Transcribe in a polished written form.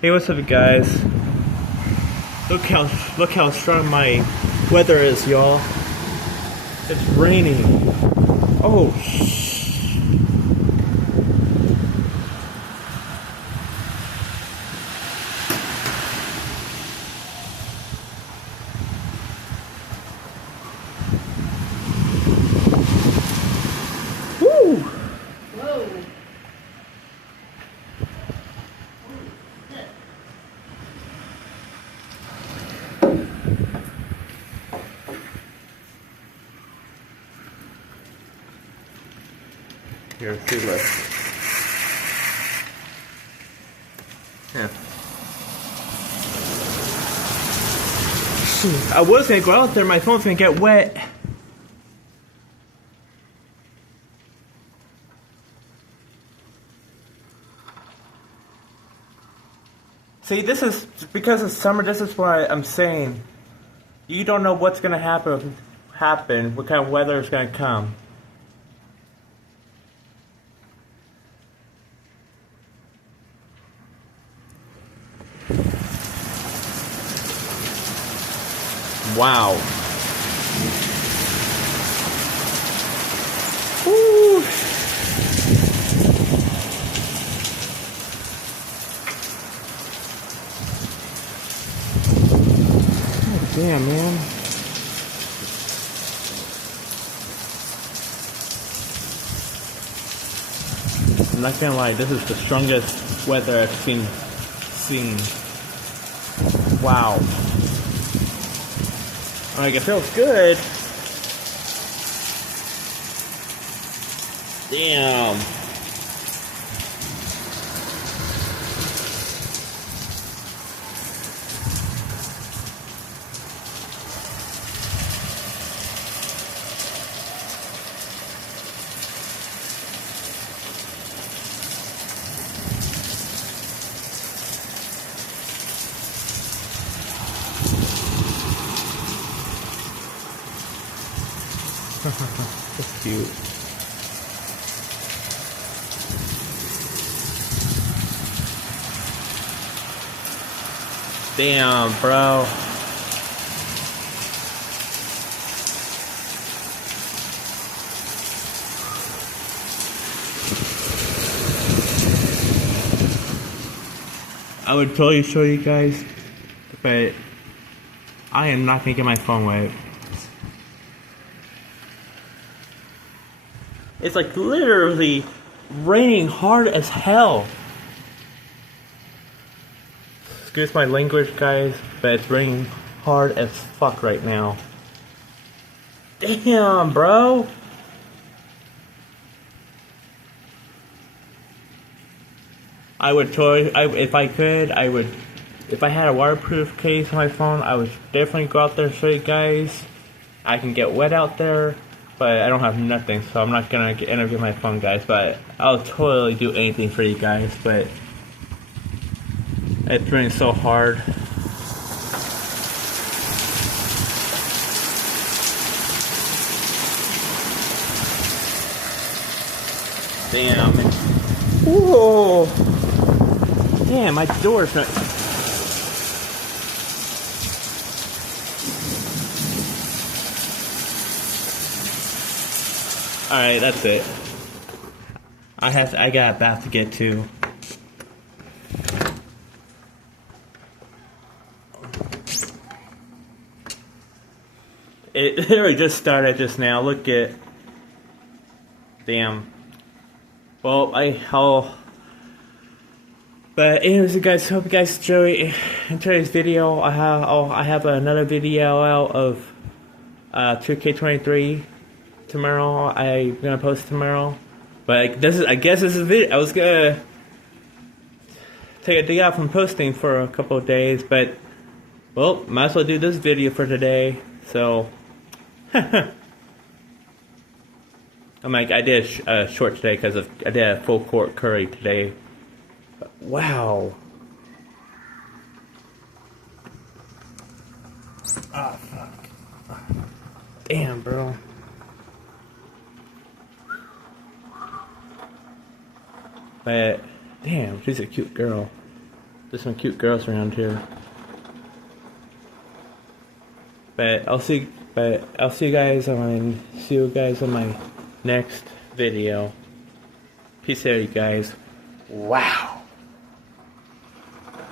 Hey, what's up, guys? Look how strong my weather is, y'all. It's raining. Oh, woo! Whoa. Here, see this. Yeah. I was gonna go out there. My phone's gonna get wet. See, this is because it's summer. This is what I'm saying. You don't know what's gonna happen. What kind of weather is gonna come. Wow. Woo. Oh, damn, man. I'm not gonna lie, this is the strongest weather I've seen. Wow. Like, it feels good. Damn. That's cute. Damn, bro. I would totally show you guys, but I am not gonna get my phone wet. It's like literally raining hard as hell. Excuse my language, guys, but it's raining hard as fuck right now. Damn, bro. I would totally, if I could, I would, if I had a waterproof case on my phone, I would definitely go out there and show you guys. I can get wet out there, but I don't have nothing, so I'm not gonna interview my phone, guys, but I'll totally do anything for you guys, but it's raining so hard. Damn. Whoa. Damn, my door's not. Alright, that's it. I got a bath to get to. It literally just started just now. Look at. Damn. Well, but anyways, you guys, hope you guys enjoy today's video. I have another video out of 2K23 tomorrow. I'm gonna post tomorrow. But I guess this is a video. I was gonna take a day off from posting for a couple of days, but well, might as well do this video for today. So I'm like, I did a short today because I did a full court Curry today. Wow. Ah, fuck. Damn, bro. But, damn, she's a cute girl. There's some cute girls around here. But I'll see you guys on my next video. Peace out, you guys. Wow.